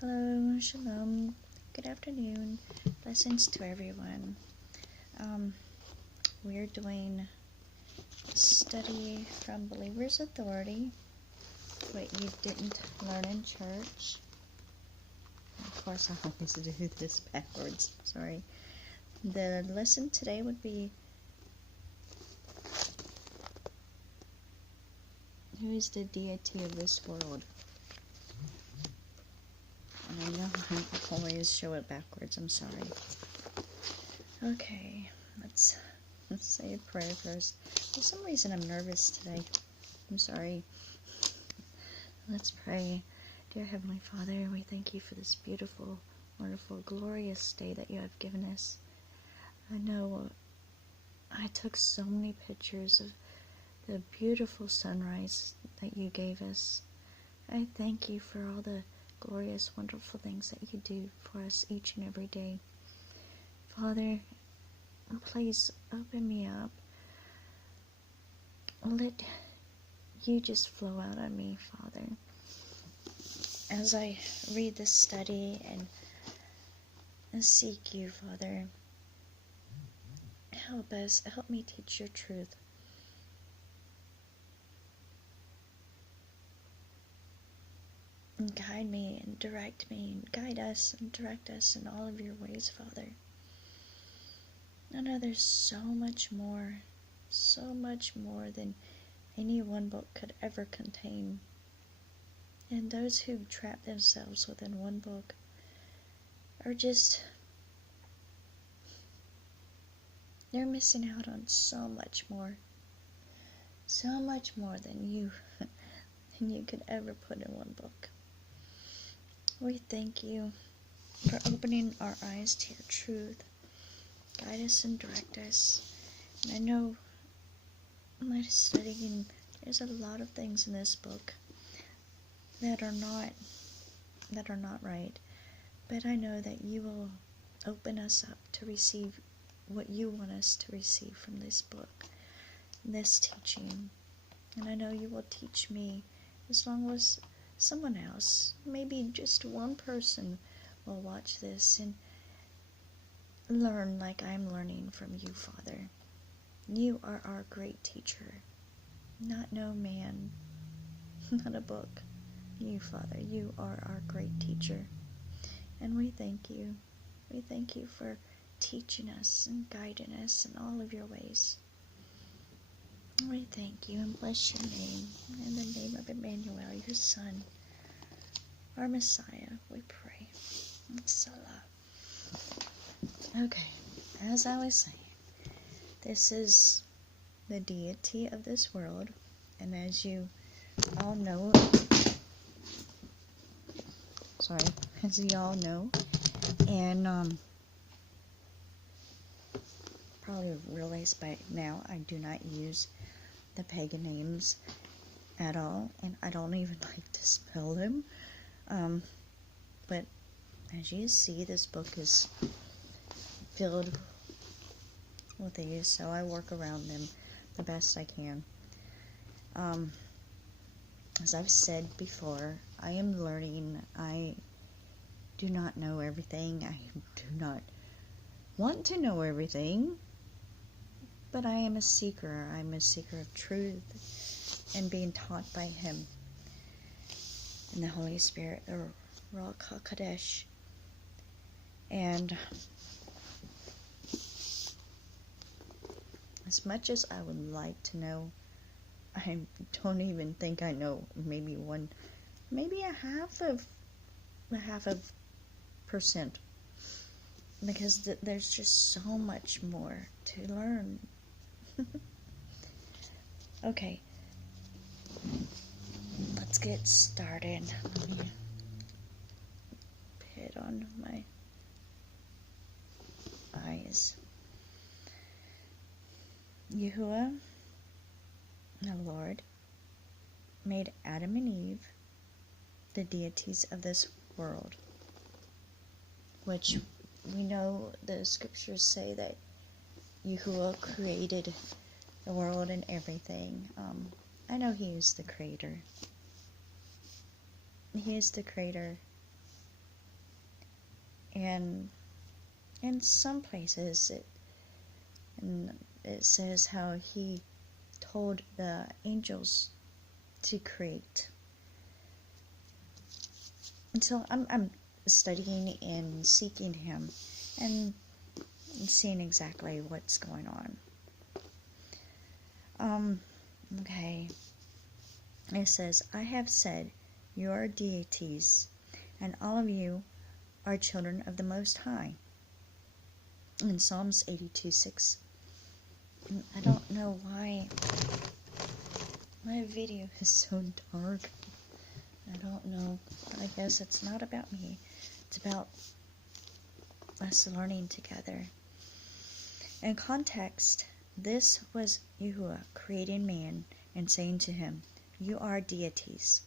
Hello, Shalom. Good afternoon. Blessings to everyone. We're doing a study from Believer's Authority, what you didn't learn in church. Of course, I always do this backwards. Sorry. The lesson today would be, who is the deity of this world? And I know I always show it backwards. I'm sorry. Okay, let's say a prayer first. For some reason, I'm nervous today. I'm sorry. Let's pray. Dear Heavenly Father, we thank you for this beautiful, wonderful, glorious day that you have given us. I know I took so many pictures of the beautiful sunrise that you gave us. I thank you for all the glorious, wonderful things that you do for us each and every day. Father, please open me up. Let you just flow out on me, Father. As I read this study and seek you, Father, help me teach your truth. And guide me and direct me and guide us and direct us in all of your ways, Father. I know there's so much more than any one book could ever contain. And those who trap themselves within one book are they're missing out on so much more than you could ever put in one book. We thank you for opening our eyes to your truth. Guide us and direct us. And I know my studying, there's a lot of things in this book that are not right. But I know that you will open us up to receive what you want us to receive from this book, this teaching. And I know you will teach me, as long as someone else, maybe just one person, will watch this and learn like I'm learning from you, Father. You are our great teacher, not no man, not a book. You, Father, you are our great teacher. And we thank you. We thank you for teaching us and guiding us in all of your ways. We thank you and bless your name. In the name of Emmanuel, your Son, our Messiah, we pray. Salah. Okay, as I was saying, this is the deity of this world, and as you all know, and probably realize by now I do not use the pagan names at all, and I don't even like to spell them. But as you see, this book is filled with these, so I work around them the best I can. As I've said before, I am learning. I do not know everything. I do not want to know everything, but I am a seeker. I'm a seeker of truth and being taught by Him and the Holy Spirit, the Ruach HaKodesh. And as much as I would like to know, I don't even think I know maybe a half of percent, because there's just so much more to learn. Okay, let's get started. Let me put on my eyes. Yahuah, the Lord, made Adam and Eve the deities of this world, which we know the scriptures say that Yahuah created the world and everything. I know He is the creator. He is the creator. And in some places it says how he told the angels to create. And so I'm studying and seeking him and seeing exactly what's going on. Okay. It says, I have said, you are deities, and all of you are children of the Most High. In Psalms 82:6. I don't know why my video is so dark. I don't know. I guess it's not about me. It's about us learning together. In context, this was Yahuah creating man and saying to him, you are deities.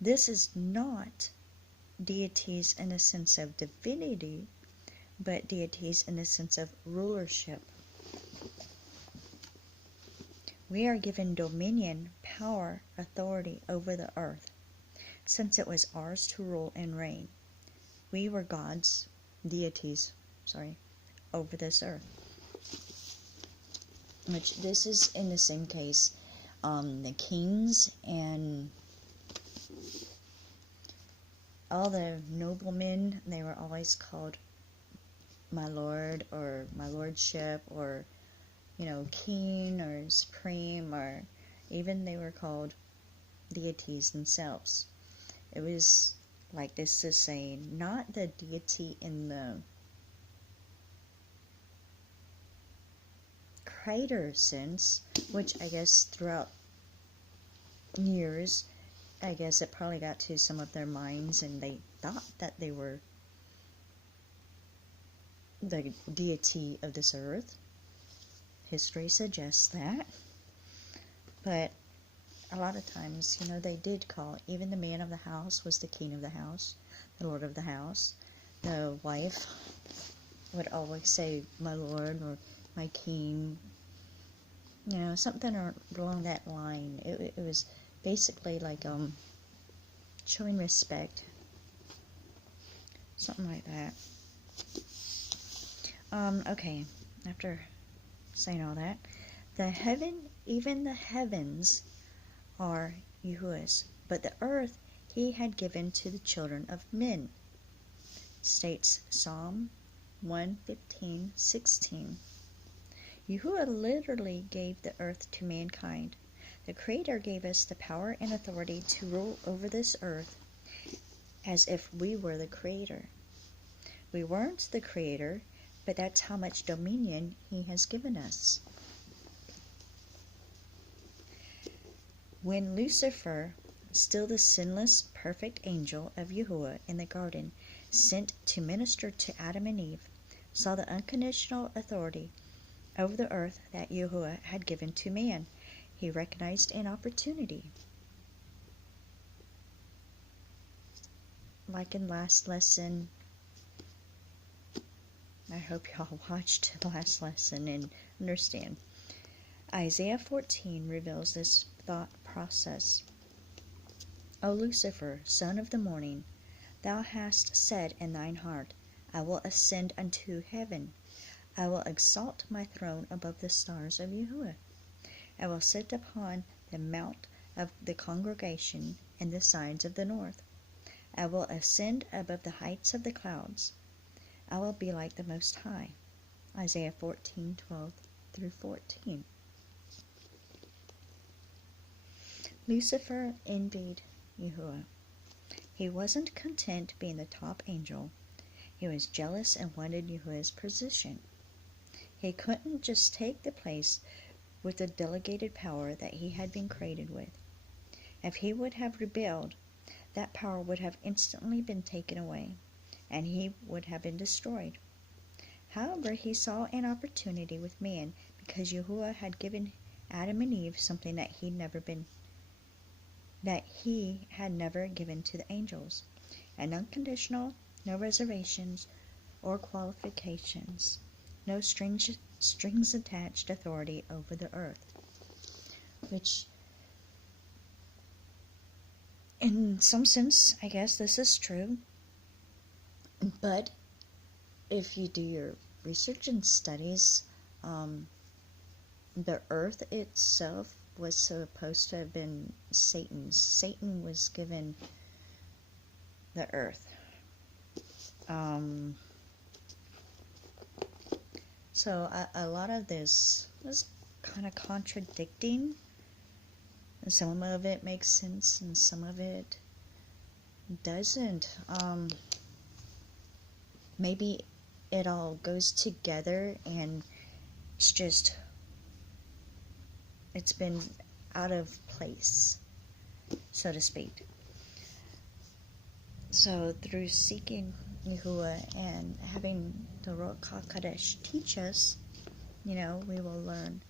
This is not deities in the sense of divinity, but deities in the sense of rulership. We are given dominion, power, authority over the earth, since it was ours to rule and reign. We were deities, over this earth. Which this is in the same case, the kings and all the noblemen, they were always called my lord or my lordship or, king or supreme, or even they were called deities themselves. It was like this is saying, not the deity in the creator sense, which I guess throughout years, I guess it probably got to some of their minds and they thought that they were the deity of this earth. History suggests that. But a lot of times, they did call, even the man of the house was the king of the house, the lord of the house. The wife would always say, my lord, or my king, something along that line. It was basically like showing respect, something like that. Okay, after saying all that, even the heavens are Yahuah's, but the earth he had given to the children of men, states Psalm 115:16. Yahuah literally gave the earth to mankind. The Creator gave us the power and authority to rule over this earth as if we were the Creator. We weren't the Creator, but that's how much dominion he has given us. When Lucifer, still the sinless, perfect angel of Yahuah in the garden, sent to minister to Adam and Eve, saw the unconditional authority over the earth that Yahuah had given to man, he recognized an opportunity. Like in last lesson, I hope y'all watched the last lesson and understand. Isaiah 14 reveals this thought process. O Lucifer, son of the morning, thou hast said in thine heart, I will ascend unto heaven. I will exalt my throne above the stars of Yahuah. I will sit upon the mount of the congregation in the sides of the north. I will ascend above the heights of the clouds. I will be like the Most High. Isaiah 14:12-14. Lucifer envied Yahuah. He wasn't content being the top angel. He was jealous and wanted Yahuah's position. He couldn't just take the place with the delegated power that he had been created with. If he would have rebelled, that power would have instantly been taken away, and he would have been destroyed. However, he saw an opportunity with man because Yahuah had given Adam and Eve something that he had never given to the angels, an unconditional, no reservations or qualifications, no strings attached authority over the earth, which in some sense, I guess this is true. But if you do your research and studies, the earth itself was supposed to have been Satan's. Satan was given the earth. So a lot of this is kind of contradicting. And some of it makes sense and some of it doesn't. Maybe it all goes together and it's been out of place, so to speak. So through seeking Yahuah and having the Ruach HaKodesh teach us, we will learn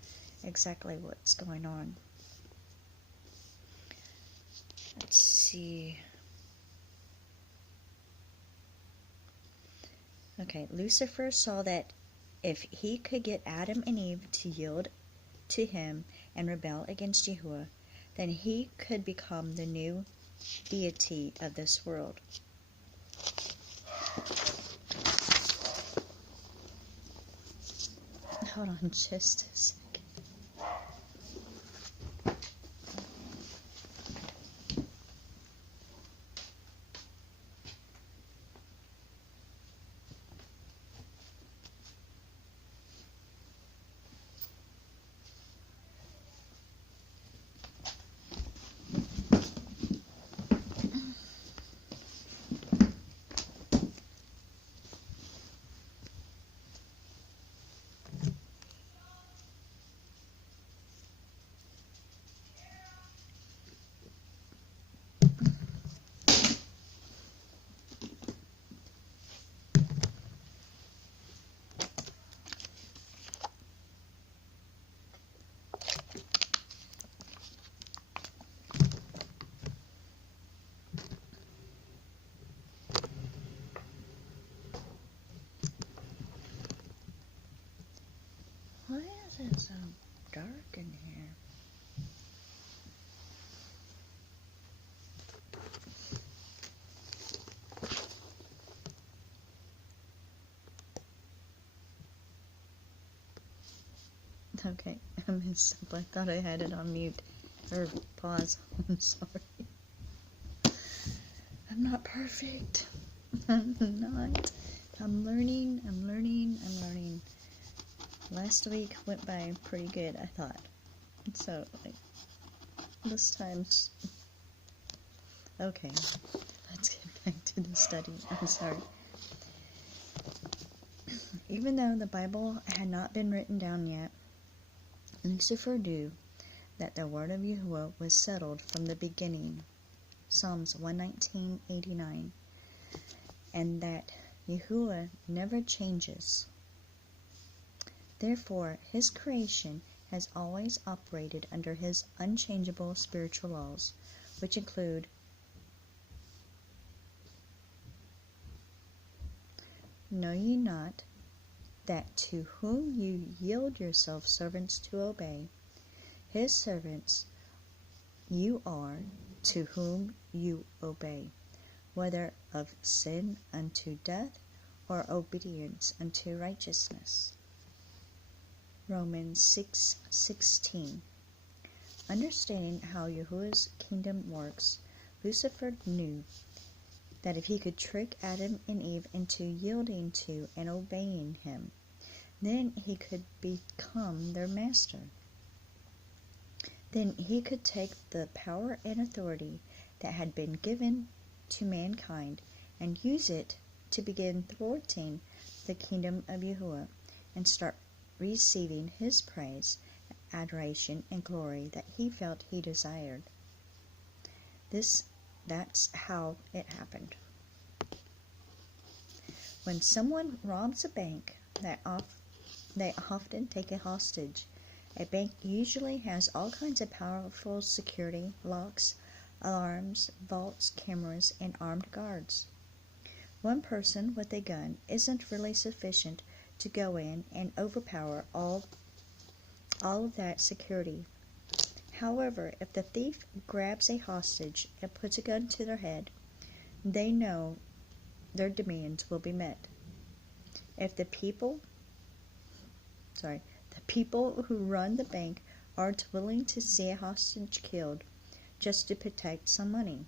exactly what's going on. Let's see. Okay, Lucifer saw that if he could get Adam and Eve to yield to him and rebel against Yahuah, then he could become the new deity of this world. Hold on just a second. Why is it so dark in here? Okay, I messed up. I thought I had it on mute. Or pause. I'm sorry. I'm not perfect. I'm not. I'm learning. Last week went by pretty good, I thought. So, this time's... Okay, let's get back to the study. I'm sorry. Even though the Bible had not been written down yet, Lucifer knew that the word of Yahuah was settled from the beginning, Psalms 119:89, and that Yahuah never changes. Therefore, his creation has always operated under his unchangeable spiritual laws, which include know ye not that to whom you yield yourselves servants to obey, his servants you are to whom you obey, whether of sin unto death or obedience unto righteousness. Romans 6:16. Understanding how Yahuwah's kingdom works, Lucifer knew that if he could trick Adam and Eve into yielding to and obeying him, then he could become their master. Then he could take the power and authority that had been given to mankind and use it to begin thwarting the kingdom of Yahuah and start receiving his praise, adoration, and glory that he felt he desired. That's how it happened. When someone robs a bank, they often take a hostage. A bank usually has all kinds of powerful security, locks, alarms, vaults, cameras, and armed guards. One person with a gun isn't really sufficient to go in and overpower all of that security. However, if the thief grabs a hostage and puts a gun to their head, they know their demands will be met. If the people who run the bank aren't willing to see a hostage killed just to protect some money.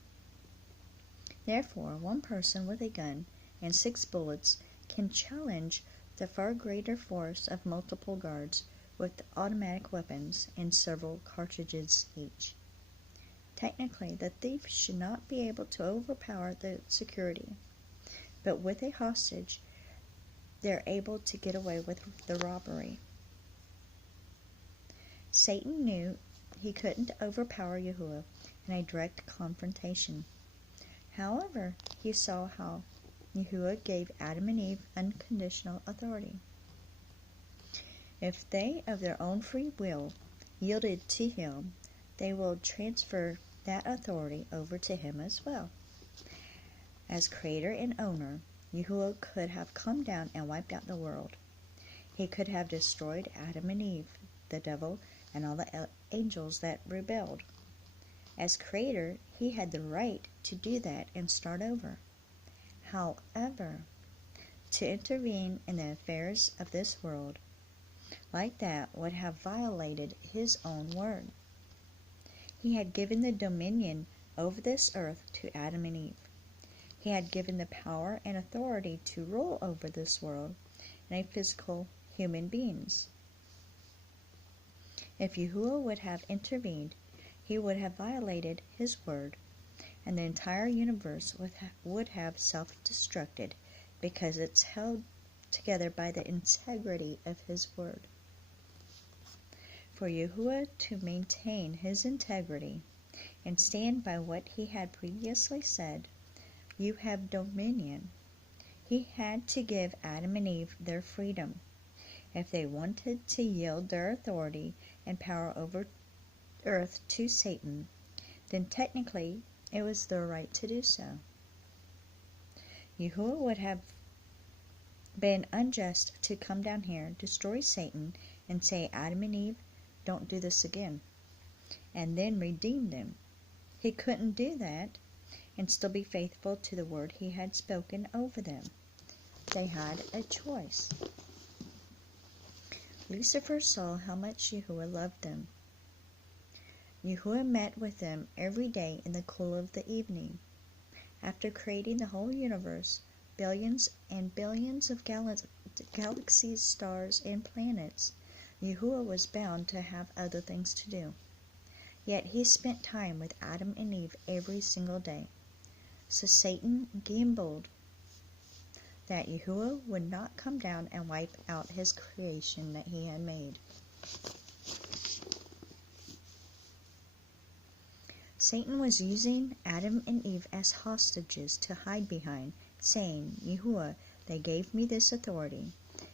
Therefore, one person with a gun and 6 bullets can challenge the far greater force of multiple guards with automatic weapons and several cartridges each. Technically, the thief should not be able to overpower the security, but with a hostage, they're able to get away with the robbery. Satan knew he couldn't overpower Yahuah in a direct confrontation. However, he saw how Yahuah gave Adam and Eve unconditional authority. If they, of their own free will, yielded to him, they will transfer that authority over to him as well. As creator and owner, Yahuah could have come down and wiped out the world. He could have destroyed Adam and Eve, the devil, and all the angels that rebelled. As creator, he had the right to do that and start over. However, to intervene in the affairs of this world like that would have violated his own word. He had given the dominion over this earth to Adam and Eve. He had given the power and authority to rule over this world and a physical human beings. If Yahuah would have intervened, he would have violated his word, and the entire universe would have self-destructed because it's held together by the integrity of his word. For Yahuah to maintain his integrity and stand by what he had previously said, "You have dominion," he had to give Adam and Eve their freedom. If they wanted to yield their authority and power over earth to Satan, then technically it was their right to do so. Yahuah would have been unjust to come down here, destroy Satan, and say, "Adam and Eve, don't do this again," and then redeem them. He couldn't do that and still be faithful to the word he had spoken over them. They had a choice. Lucifer saw how much Yahuah loved them. Yahuah met with them every day in the cool of the evening. After creating the whole universe, billions and billions of galaxies, stars, and planets, Yahuah was bound to have other things to do. Yet he spent time with Adam and Eve every single day. So Satan gambled that Yahuah would not come down and wipe out his creation that he had made. Satan was using Adam and Eve as hostages to hide behind, saying, "Yahuah, they gave me this authority.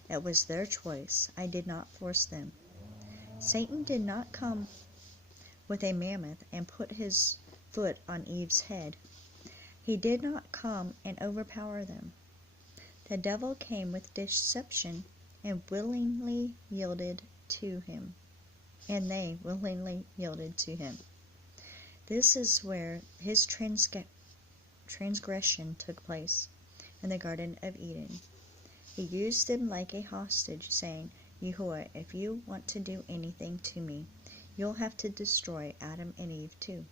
It was their choice. I did not force them." Satan did not come with a mammoth and put his foot on Eve's head. He did not come and overpower them. The devil came with deception and willingly yielded to him, and they willingly yielded to him. This is where his transgression took place, in the Garden of Eden. He used them like a hostage, saying, "Yahuah, if you want to do anything to me, you'll have to destroy Adam and Eve too."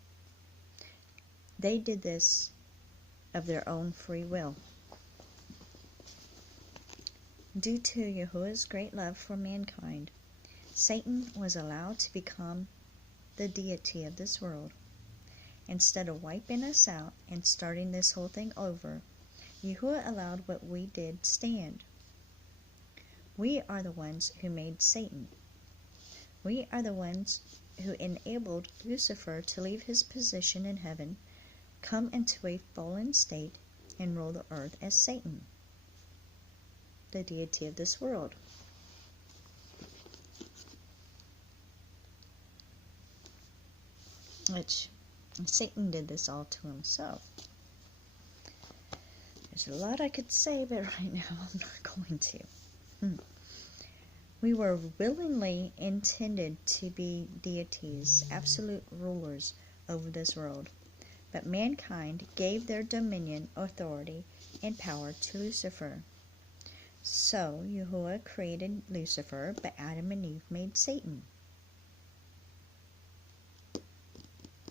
They did this of their own free will. Due to Yahuah's great love for mankind, Satan was allowed to become the deity of this world. Instead of wiping us out and starting this whole thing over, Yahuah allowed what we did stand. We are the ones who made Satan. We are the ones who enabled Lucifer to leave his position in heaven, come into a fallen state, and rule the earth as Satan, the deity of this world. Which Satan did this all to himself. There's a lot I could say, but right now I'm not going to. We were willingly intended to be deities, absolute rulers over this world. But mankind gave their dominion, authority, and power to Lucifer. So Yahuah created Lucifer, but Adam and Eve made Satan.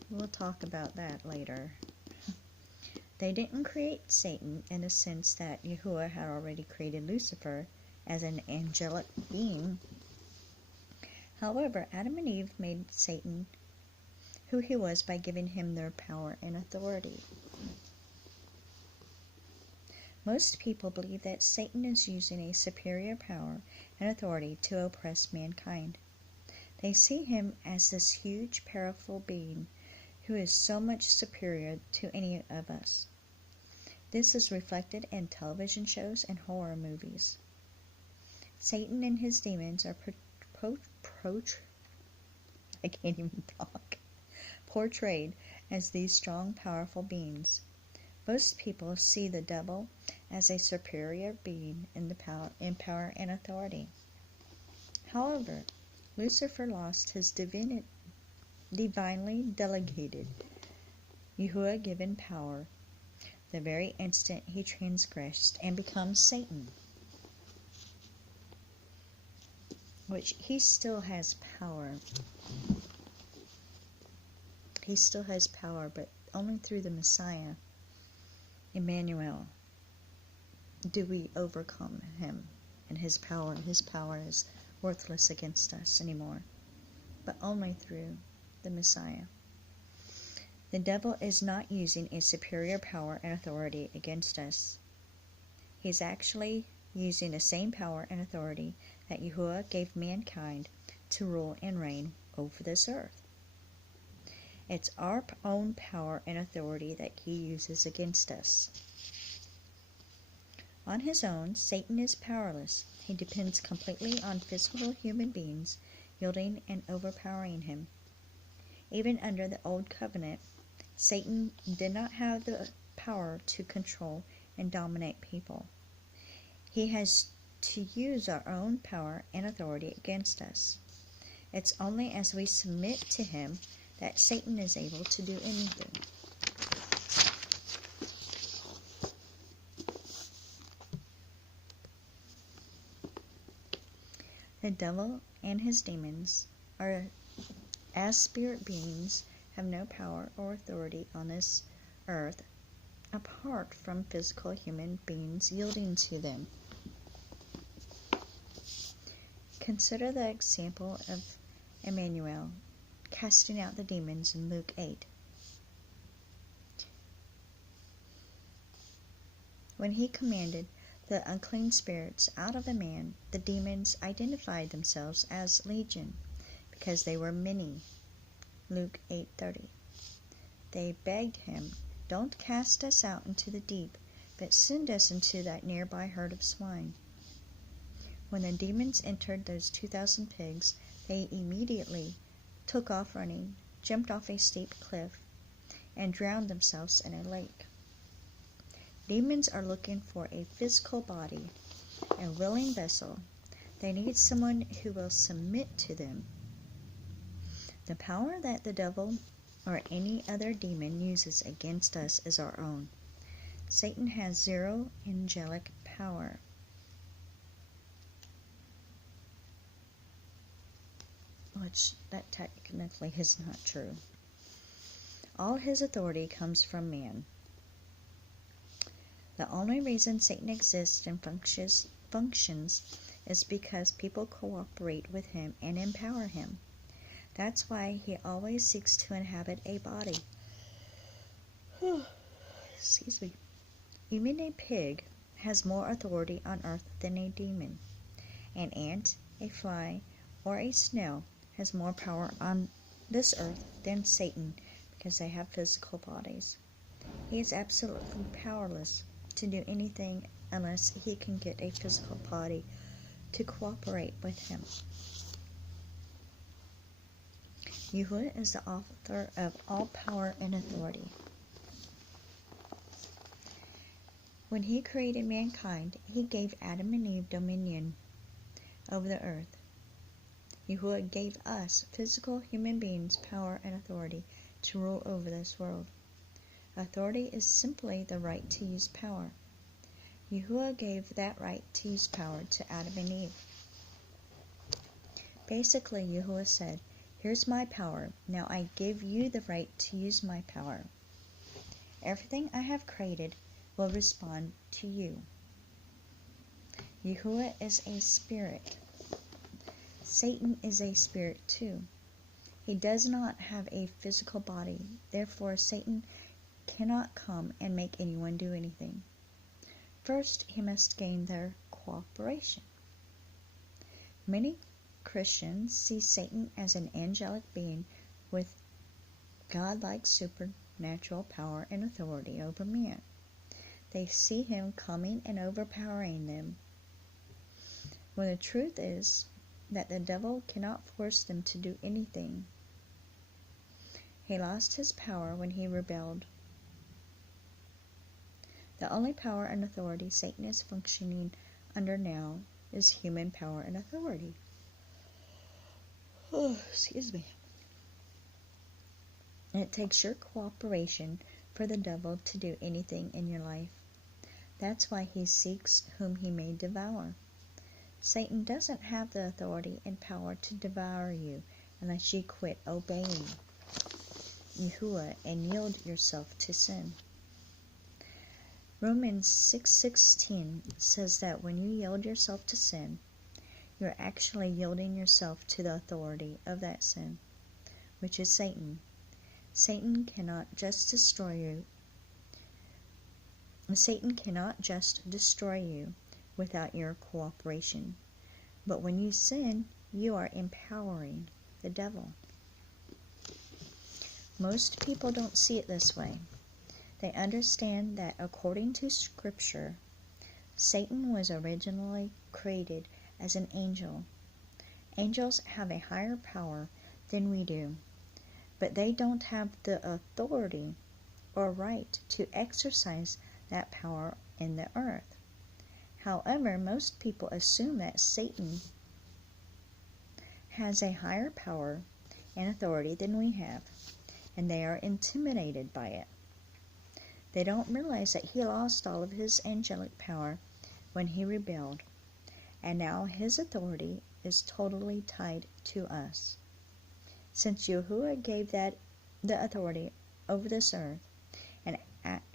We'll talk about that later. They didn't create Satan in the sense that Yahuah had already created Lucifer as an angelic being. However, Adam and Eve made Satan who he was by giving him their power and authority. Most people believe that Satan is using a superior power and authority to oppress mankind. They see him as this huge, powerful being who is so much superior to any of us. This is reflected in television shows and horror movies. Satan and his demons are portrayed as these strong, powerful beings. Most people see the devil as a superior being in power and authority. However, Lucifer lost his divinely delegated, Yahuah-given power the very instant he transgressed and becomes Satan, which he still has power. He still has power, but only through the Messiah, Emmanuel, do we overcome him and his power. His power is worthless against us anymore, but only through the Messiah. The devil is not using a superior power and authority against us. He's actually using the same power and authority that Yahuah gave mankind to rule and reign over this earth. It's our own power and authority that he uses against us. On his own, Satan is powerless. He depends completely on physical human beings yielding and overpowering him. Even under the Old Covenant, Satan did not have the power to control and dominate people. He has to use our own power and authority against us. It's only as we submit to him that Satan is able to do anything. The devil and his demons are, as spirit beings, have no power or authority on this earth apart from physical human beings yielding to them. Consider the example of Emmanuel casting out the demons in Luke 8. When he commanded the unclean spirits out of a man, the demons identified themselves as legion because they were many. Luke 8:30. They begged him, "Don't cast us out into the deep, but send us into that nearby herd of swine." When the demons entered those 2,000 pigs, they immediately took off running, jumped off a steep cliff, and drowned themselves in a lake. Demons are looking for a physical body, a willing vessel. They need someone who will submit to them. The power that the devil or any other demon uses against us is our own. Satan has zero angelic power. Which that technically is not true. All his authority comes from man. The only reason Satan exists and functions is because people cooperate with him and empower him. That's why he always seeks to inhabit a body. Excuse me. Even a pig has more authority on earth than a demon. An ant, a fly, or a snail has more power on this earth than Satan because they have physical bodies. He is absolutely powerless to do anything unless he can get a physical body to cooperate with him. Yahuah is the author of all power and authority. When he created mankind, he gave Adam and Eve dominion over the earth. Yahuah gave us, physical human beings, power and authority to rule over this world. Authority is simply the right to use power. Yahuah gave that right to use power to Adam and Eve. Basically, Yahuah said, here's my power. Now I give you the right to use my power. Everything I have created will respond to you. Yahuah is a spirit. Satan is a spirit too. He does not have a physical body. Therefore, Satan cannot come and make anyone do anything. First, he must gain their cooperation. Many Christians see Satan as an angelic being with godlike supernatural power and authority over men. They see him coming and overpowering them, when the truth is that the devil cannot force them to do anything. He lost his power when he rebelled. The only power and authority Satan is functioning under now is human power and authority. Oh, excuse me. It takes your cooperation for the devil to do anything in your life. That's why he seeks whom he may devour. Satan doesn't have the authority and power to devour you unless you quit obeying Yahuah and yield yourself to sin. Romans 6:16 says that when you yield yourself to sin, you're actually yielding yourself to the authority of that sin, which is Satan. Satan cannot just destroy you. Satan cannot just destroy you without your cooperation. But when you sin, you are empowering the devil. Most people don't see it this way. They understand that according to Scripture, Satan was originally created as an angel. Angels have a higher power than we do, but they don't have the authority or right to exercise that power in the earth. However, most people assume that Satan has a higher power and authority than we have, and they are intimidated by it. They don't realize that he lost all of his angelic power when he rebelled, and now his authority is totally tied to us. Since Yahuah gave the authority over this earth and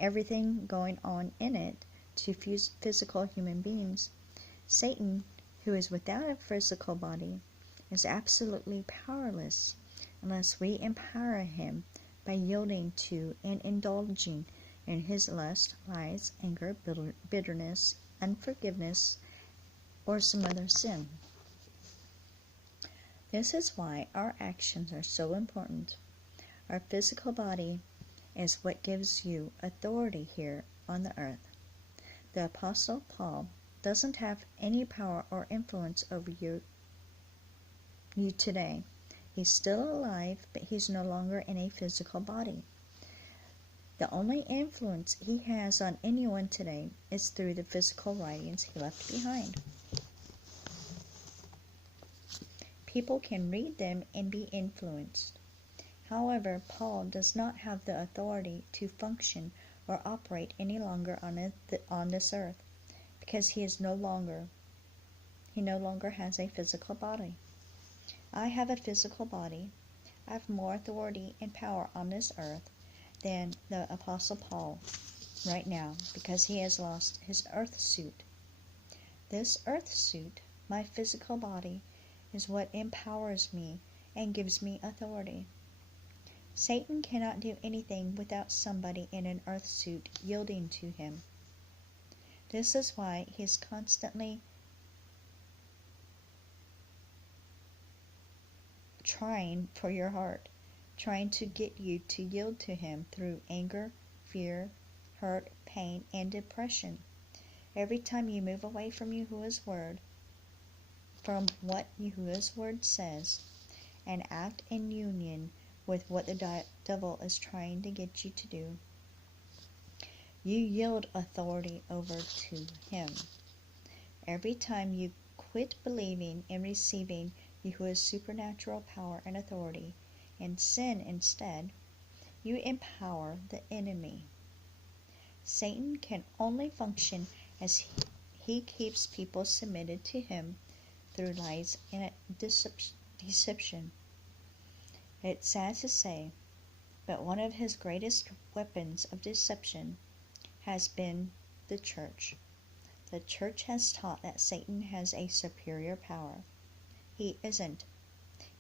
everything going on in it to physical human beings, Satan, who is without a physical body, is absolutely powerless unless we empower him by yielding to and indulging in his lust, lies, anger, bitterness, unforgiveness, or some other sin. This is why our actions are so important. Our physical body is what gives you authority here on the earth. The Apostle Paul doesn't have any power or influence over you today. He's still alive, but he's no longer in a physical body. The only influence he has on anyone today is through the physical writings he left behind. People can read them and be influenced. However, Paul does not have the authority to function or operate any longer on this earth, because he no longer has a physical body. I have a physical body. I have more authority and power on this earth than the Apostle Paul right now, because he has lost his earth suit. This earth suit, my physical body, is what empowers me and gives me authority. Satan cannot do anything without somebody in an earth suit yielding to him. This is why he is constantly trying for your heart, trying to get you to yield to him through anger, fear, hurt, pain, and depression. Every time you move away from Yahuah's word, from what Yahuah's word says, and act in union with what the devil is trying to get you to do, you yield authority over to him. Every time you quit believing and receiving Yahuah's supernatural power and authority and sin instead, you empower the enemy. Satan can only function as he keeps people submitted to him through lies and deception. It's sad to say, but one of his greatest weapons of deception has been the church. The church has taught that Satan has a superior power. He isn't.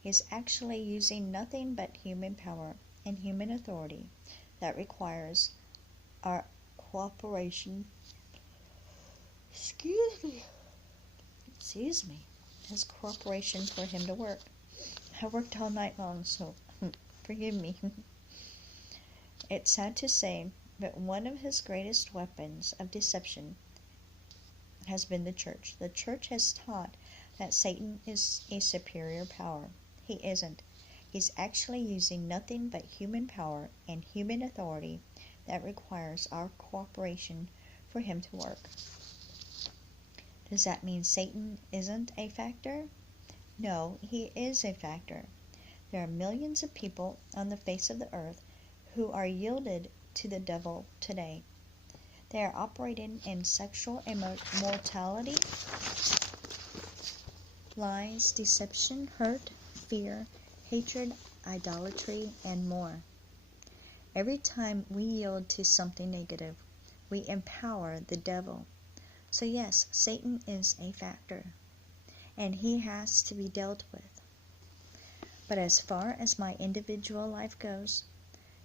He's actually using nothing but human power and human authority that requires our cooperation. Excuse me. His cooperation for him to work. I worked all night long, so forgive me. It's sad to say, but one of his greatest weapons of deception has been the church. The church has taught that Satan is a superior power. He isn't. He's actually using nothing but human power and human authority that requires our cooperation for him to work. Does that mean Satan isn't a factor? No, he is a factor. There are millions of people on the face of the earth who are yielded to the devil today. They are operating in sexual immorality, lies, deception, hurt, fear, hatred, idolatry, and more. Every time we yield to something negative, we empower the devil. So yes, Satan is a factor, and he has to be dealt with. But as far as my individual life goes,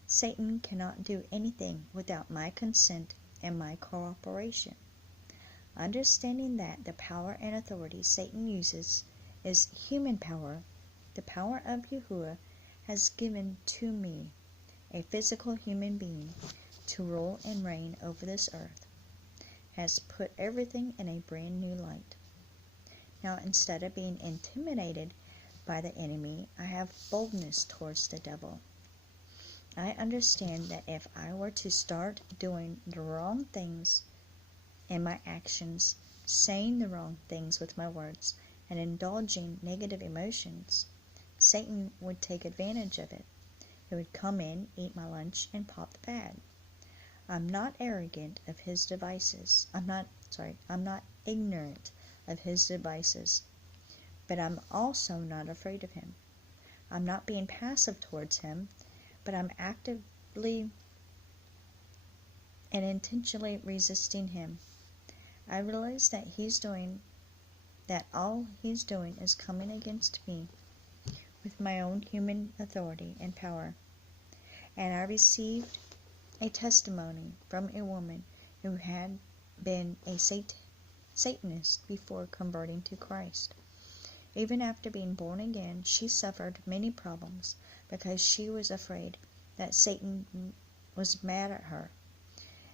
Satan cannot do anything without my consent and my cooperation. Understanding that the power and authority Satan uses is human power, the power of Yahuah has given to me, a physical human being, to rule and reign over this earth, has put everything in a brand new light. Now, instead of being intimidated by the enemy, I have boldness towards the devil. I understand that if I were to start doing the wrong things in my actions, saying the wrong things with my words, and indulging negative emotions, Satan would take advantage of it. He would come in, eat my lunch, and pop the bag. I'm not arrogant of his devices. I'm not ignorant of his devices. But I'm also not afraid of him. I'm not being passive towards him, but I'm actively and intentionally resisting him. I realize that all he's doing is coming against me with my own human authority and power. And I received a testimony from a woman who had been a Satanist before converting to Christ. Even after being born again, she suffered many problems because she was afraid that Satan was mad at her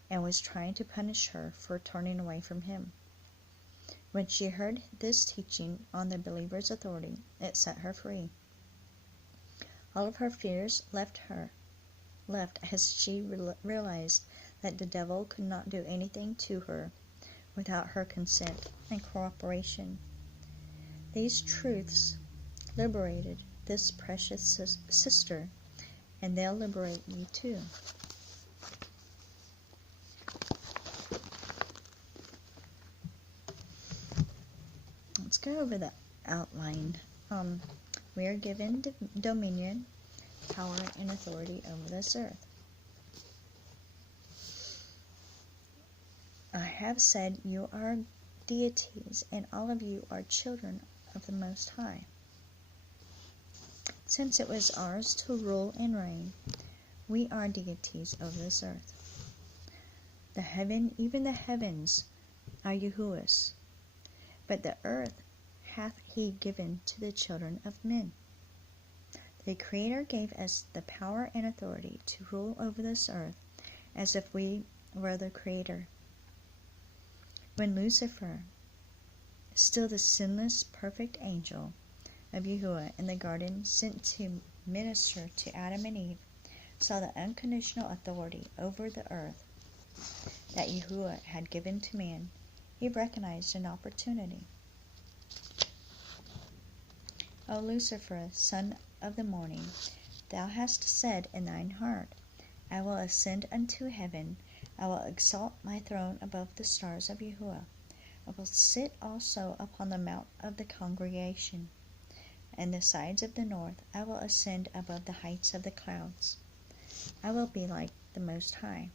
and was trying to punish her for turning away from him. When she heard this teaching on the believer's authority, it set her free. All of her fears left as she realized that the devil could not do anything to her without her consent and cooperation. These truths liberated this precious sister, and they'll liberate you too. Let's go over the outline. We are given dominion, power, and authority over this earth. I have said you are deities, and all of you are children of the Most High. Since it was ours to rule and reign, we are deities of this earth. Even the heavens are Yahuah's, but the earth hath he given to the children of men. The Creator gave us the power and authority to rule over this earth as if we were the Creator. When Lucifer, still the sinless, perfect angel of Yahuah in the garden, sent to minister to Adam and Eve, saw the unconditional authority over the earth that Yahuah had given to man, he recognized an opportunity. O Lucifer, son of the morning, thou hast said in thine heart, I will ascend unto heaven, I will exalt my throne above the stars of Yahuah. I will sit also upon the mount of the congregation. And the sides of the north I will ascend above the heights of the clouds. I will be like the Most High.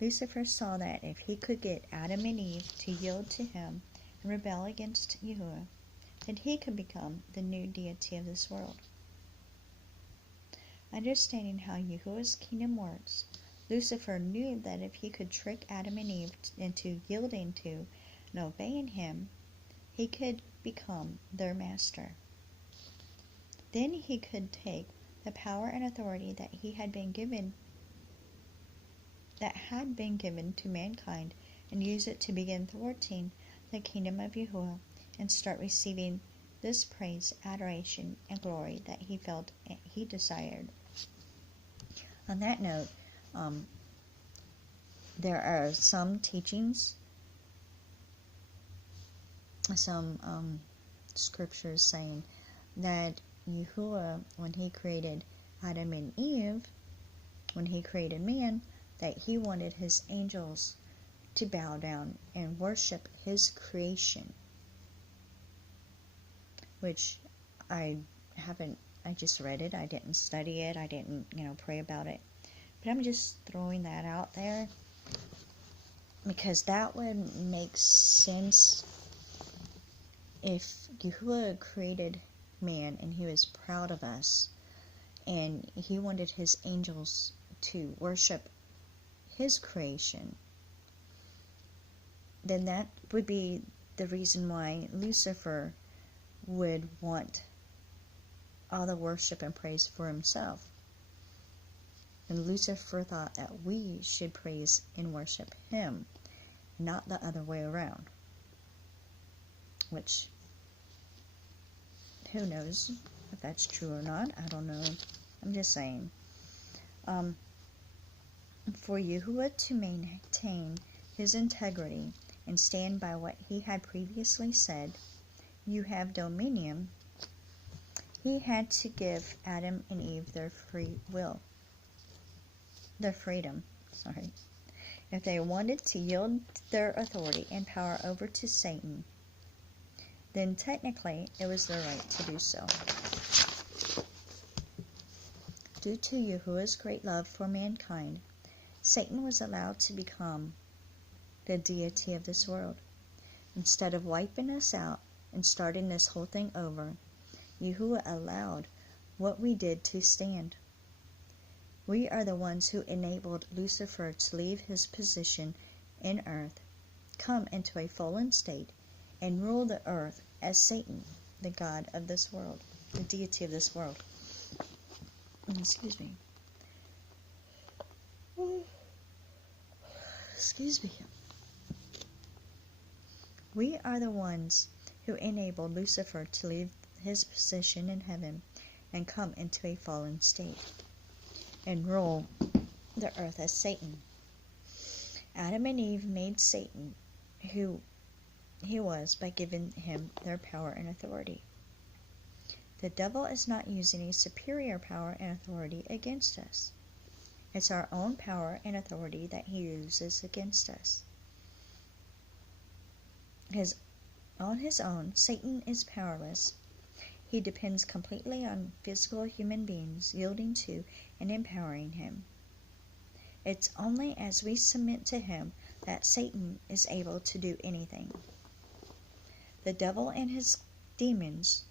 Lucifer saw that if he could get Adam and Eve to yield to him and rebel against Yahuah, then he could become the new deity of this world. Understanding how Yahuah's kingdom works, Lucifer knew that if he could trick Adam and Eve into yielding to and obeying him, he could become their master. Then he could take the power and authority that had been given to mankind and use it to begin thwarting the kingdom of Yahuah and start receiving this praise, adoration, and glory that he felt he desired. On that note, there are some teachings, some scriptures saying that Yahuah, when he created Adam and Eve, when he created man, that he wanted his angels to bow down and worship his creation. Which I just read it. I didn't study it. I didn't, pray about it. But I'm just throwing that out there because that would make sense if Yahuah created man and he was proud of us and he wanted his angels to worship his creation. Then that would be the reason why Lucifer would want all the worship and praise for himself. And Lucifer thought that we should praise and worship him, not the other way around. Which, who knows if that's true or not? I don't know. I'm just saying. For Yahuah to maintain his integrity and stand by what he had previously said, "You have dominion," he had to give Adam and Eve their freedom. If they wanted to yield their authority and power over to Satan, then technically it was their right to do so. Due to Yahuah's great love for mankind, Satan was allowed to become the deity of this world. Instead of wiping us out and starting this whole thing over, Yahuah allowed what we did to stand. We are the ones who enabled Lucifer to leave his position in earth, come into a fallen state, and rule the earth as Satan, the god of this world, the deity of this world. Excuse me. Excuse me. We are the ones who enabled Lucifer to leave his position in heaven and come into a fallen state and rule the earth as Satan. Adam and Eve made Satan who he was by giving him their power and authority. The devil is not using a superior power and authority against us. It's our own power and authority that he uses against us. On his own, Satan is powerless. He depends completely on physical human beings yielding to and empowering him. It's only as we submit to him that Satan is able to do anything. The devil and his demons,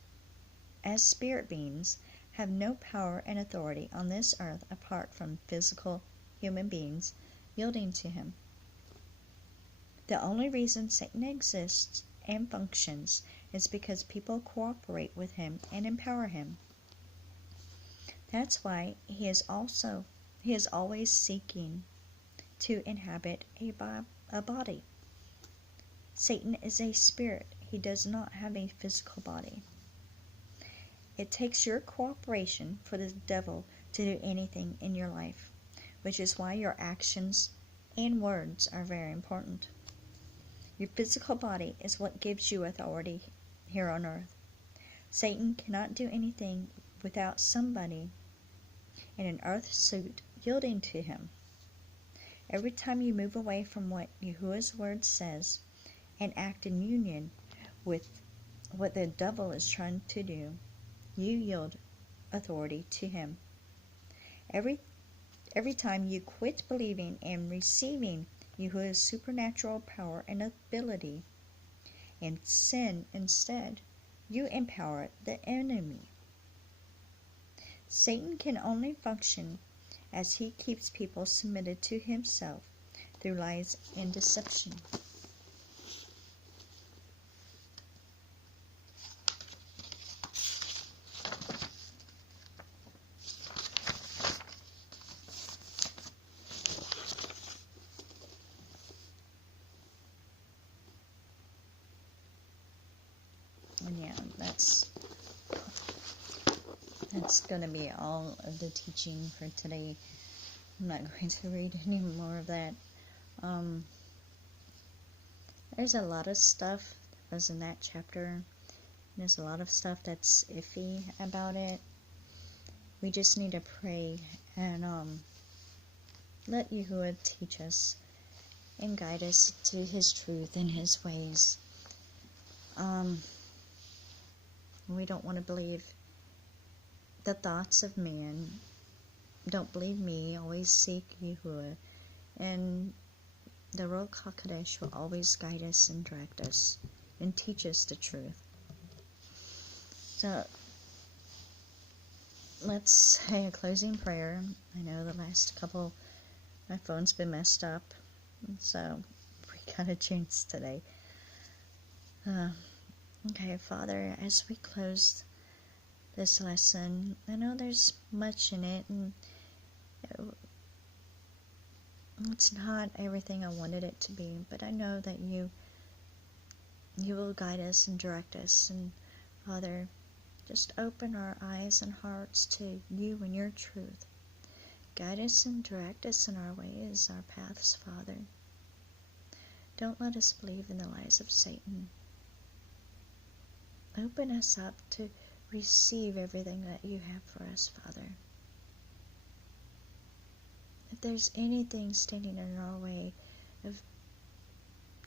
as spirit beings, have no power and authority on this earth apart from physical human beings yielding to him. The only reason Satan exists and functions is because people cooperate with him and empower him. That's why he is always seeking to inhabit a body. Satan is a spirit. He does not have a physical body. It takes your cooperation for the devil to do anything in your life, which is why your actions and words are very important. Your physical body is what gives you authority here on earth. Satan cannot do anything without somebody in an earth suit yielding to him. Every time you move away from what Yahuah's word says and act in union with what the devil is trying to do, you yield authority to him. Every time you quit believing and receiving Yahuah's supernatural power and ability and sin instead, you empower the enemy. Satan can only function as he keeps people submitted to himself through lies and deception. And yeah, that's going to be all of the teaching for today. I'm not going to read any more of that. There's a lot of stuff that was in that chapter. There's a lot of stuff that's iffy about it. We just need to pray and let Yahuah teach us and guide us to his truth and his ways. We don't want to believe the thoughts of man. Don't believe me. Always seek Yahuah. And the Ruach HaKodesh will always guide us and direct us and teach us the truth. So, let's say a closing prayer. I know the last couple, my phone's been messed up, so we got a chance today. Okay, Father, as we close this lesson, I know there's much in it, and it's not everything I wanted it to be, but I know that you will guide us and direct us. And Father, just open our eyes and hearts to you and your truth. Guide us and direct us in our ways, our paths, Father. Don't let us believe in the lies of Satan. Open us up to receive everything that you have for us, Father. If there's anything standing in our way of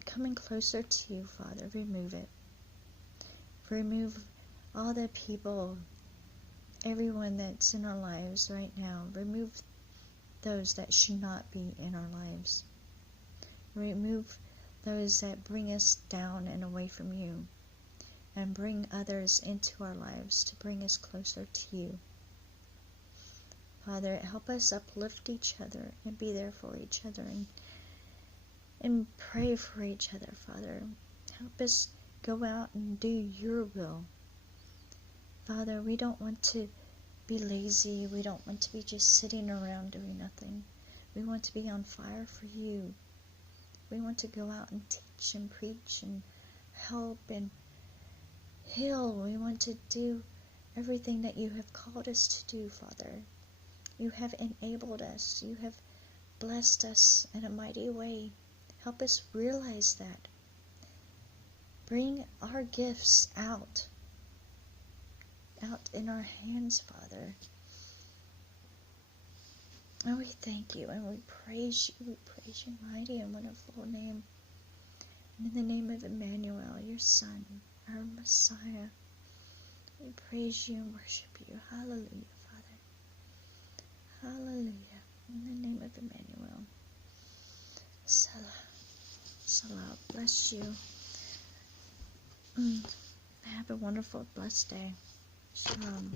coming closer to you, Father, remove it. Remove all the people, everyone that's in our lives right now. Remove those that should not be in our lives. Remove those that bring us down and away from you. And bring others into our lives to bring us closer to you. Father, help us uplift each other and be there for each other and pray for each other, Father. Help us go out and do your will. Father, we don't want to be lazy. We don't want to be just sitting around doing nothing. We want to be on fire for you. We want to go out and teach and preach and help and heal. We want to do everything that you have called us to do, Father. You have enabled us. You have blessed us in a mighty way. Help us realize that. Bring our gifts out in our hands, Father. And we thank you and we praise you. We praise your mighty and wonderful name. And in the name of Emmanuel, your Son, our Messiah, we praise you and worship you. Hallelujah, Father. Hallelujah. In the name of Emmanuel. Salah. Salah. Bless you. Have a wonderful, blessed day. Shalom.